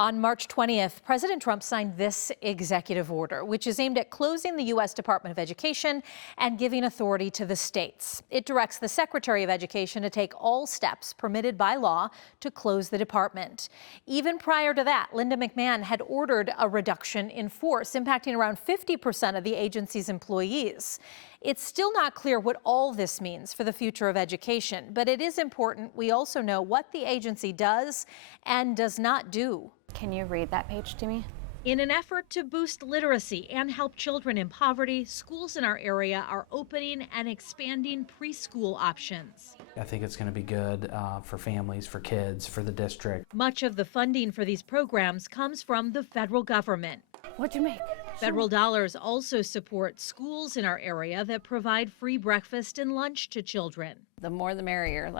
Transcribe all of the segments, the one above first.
On March 20th, President Trump signed this executive order, which is aimed at closing the U.S. Department of Education and giving authority to the states. It directs the Secretary of Education to take all steps permitted by law to close the department. Even prior to that, Linda McMahon had ordered a reduction in force, impacting around 50% of the agency's employees. It's still not clear what all this means for the future of education, but it is important we also know what the agency does and does not do. Can you read that page to me? In an effort to boost literacy and help children in poverty, schools in our area are opening and expanding preschool options. I think it's going to be good for families, for kids, for the district. Much of the funding for these programs comes from the federal government. What'd you make? Federal dollars also support schools in our area that provide free breakfast and lunch to children. The more the merrier.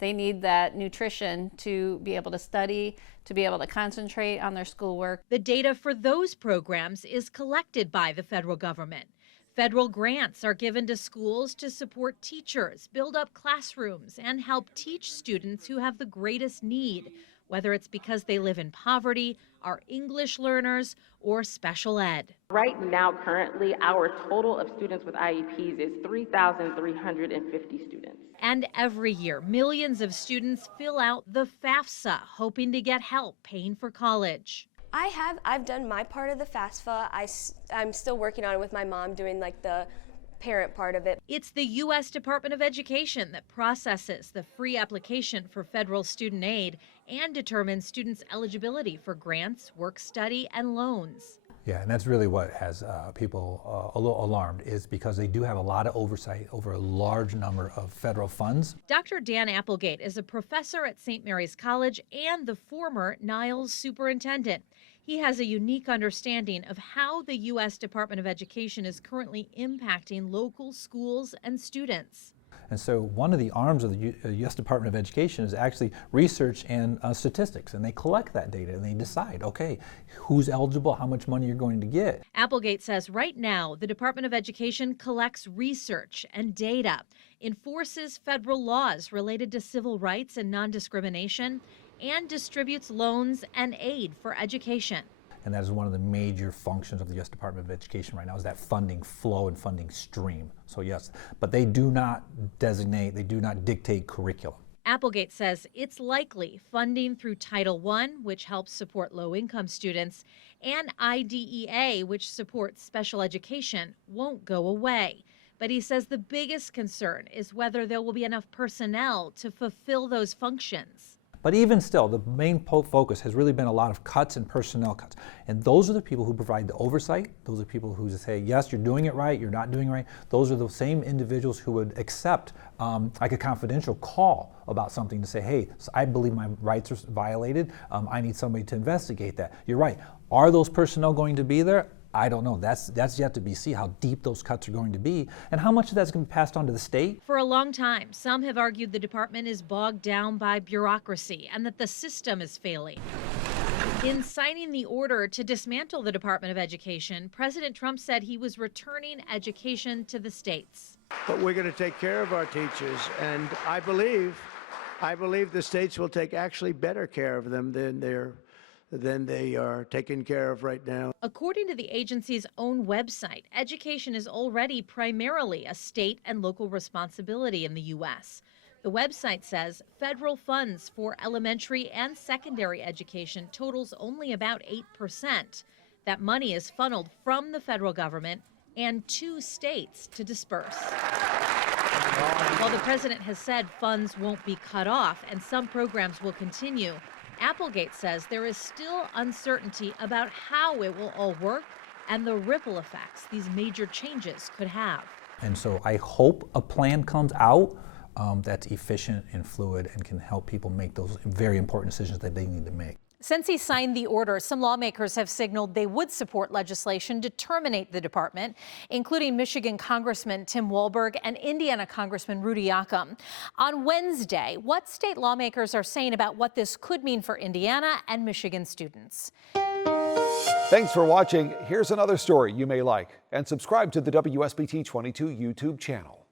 They need that nutrition to be able to study, to be able to concentrate on their schoolwork. The data for those programs is collected by the federal government. Federal grants are given to schools to support teachers, build up classrooms, and help teach students who have the greatest need, whether it's because they live in poverty, are English learners, or special ed. Right now, currently, our total of students with IEPs is 3,350 students. And every year, millions of students fill out the FAFSA, hoping to get help paying for college. I've done my part of the FAFSA. I'm still working on it with my mom, doing the parent part of it. It's the U.S. Department of Education that processes the free application for federal student aid and determines students' eligibility for grants, work study, and loans. Yeah, and that's really what has people a little alarmed, is because they do have a lot of oversight over a large number of federal funds. Dr. Dan Applegate is a professor at St. Mary's College and the former Niles superintendent. He has a unique understanding of how the U.S. Department of Education is currently impacting local schools and students. And so one of the arms of the U.S. Department of Education is actually research and statistics, and they collect that data and they decide, okay, who's eligible, how much money you're going to get. Applegate says right now the Department of Education collects research and data, enforces federal laws related to civil rights and non-discrimination, and distributes loans and aid for education. And that is one of the major functions of the U.S. Department of Education right now, is that funding flow and funding stream. So yes, but they do not designate, they do not dictate curriculum. Applegate says it's likely funding through Title I, which helps support low-income students, and IDEA, which supports special education, won't go away. But he says the biggest concern is whether there will be enough personnel to fulfill those functions. But even still, the main focus has really been a lot of cuts and personnel cuts. And those are the people who provide the oversight. Those are people who say, yes, you're doing it right, you're not doing it right. Those are the same individuals who would accept like a confidential call about something to say, hey, I believe my rights are violated. I need somebody to investigate that. You're right. Are those personnel going to be there? I don't know. That's yet to be seen, how deep those cuts are going to be and how much of that's going to be passed on to the state. For a long time, some have argued the department is bogged down by bureaucracy and that the system is failing. In signing the order to dismantle the Department of Education, President Trump said he was returning education to the states. But we're going to take care of our teachers, and I believe the states will take actually better care of them than they are taken care of right now. According to the agency's own website, education is already primarily a state and local responsibility in the U.S. The website says federal funds for elementary and secondary education totals only about 8%. That money is funneled from the federal government and to states to disperse. While the president has said funds won't be cut off and some programs will continue, Applegate says there is still uncertainty about how it will all work and the ripple effects these major changes could have. And so I hope a plan comes out that's efficient and fluid and can help people make those very important decisions that they need to make. Since he signed the order, some lawmakers have signaled they would support legislation to terminate the department, including Michigan Congressman Tim Walberg and Indiana Congressman Rudy Yoakum. On Wednesday, what state lawmakers are saying about what this could mean for Indiana and Michigan students. Thanks for watching. Here's another story you may like, and subscribe to the WSBT 22 YouTube channel.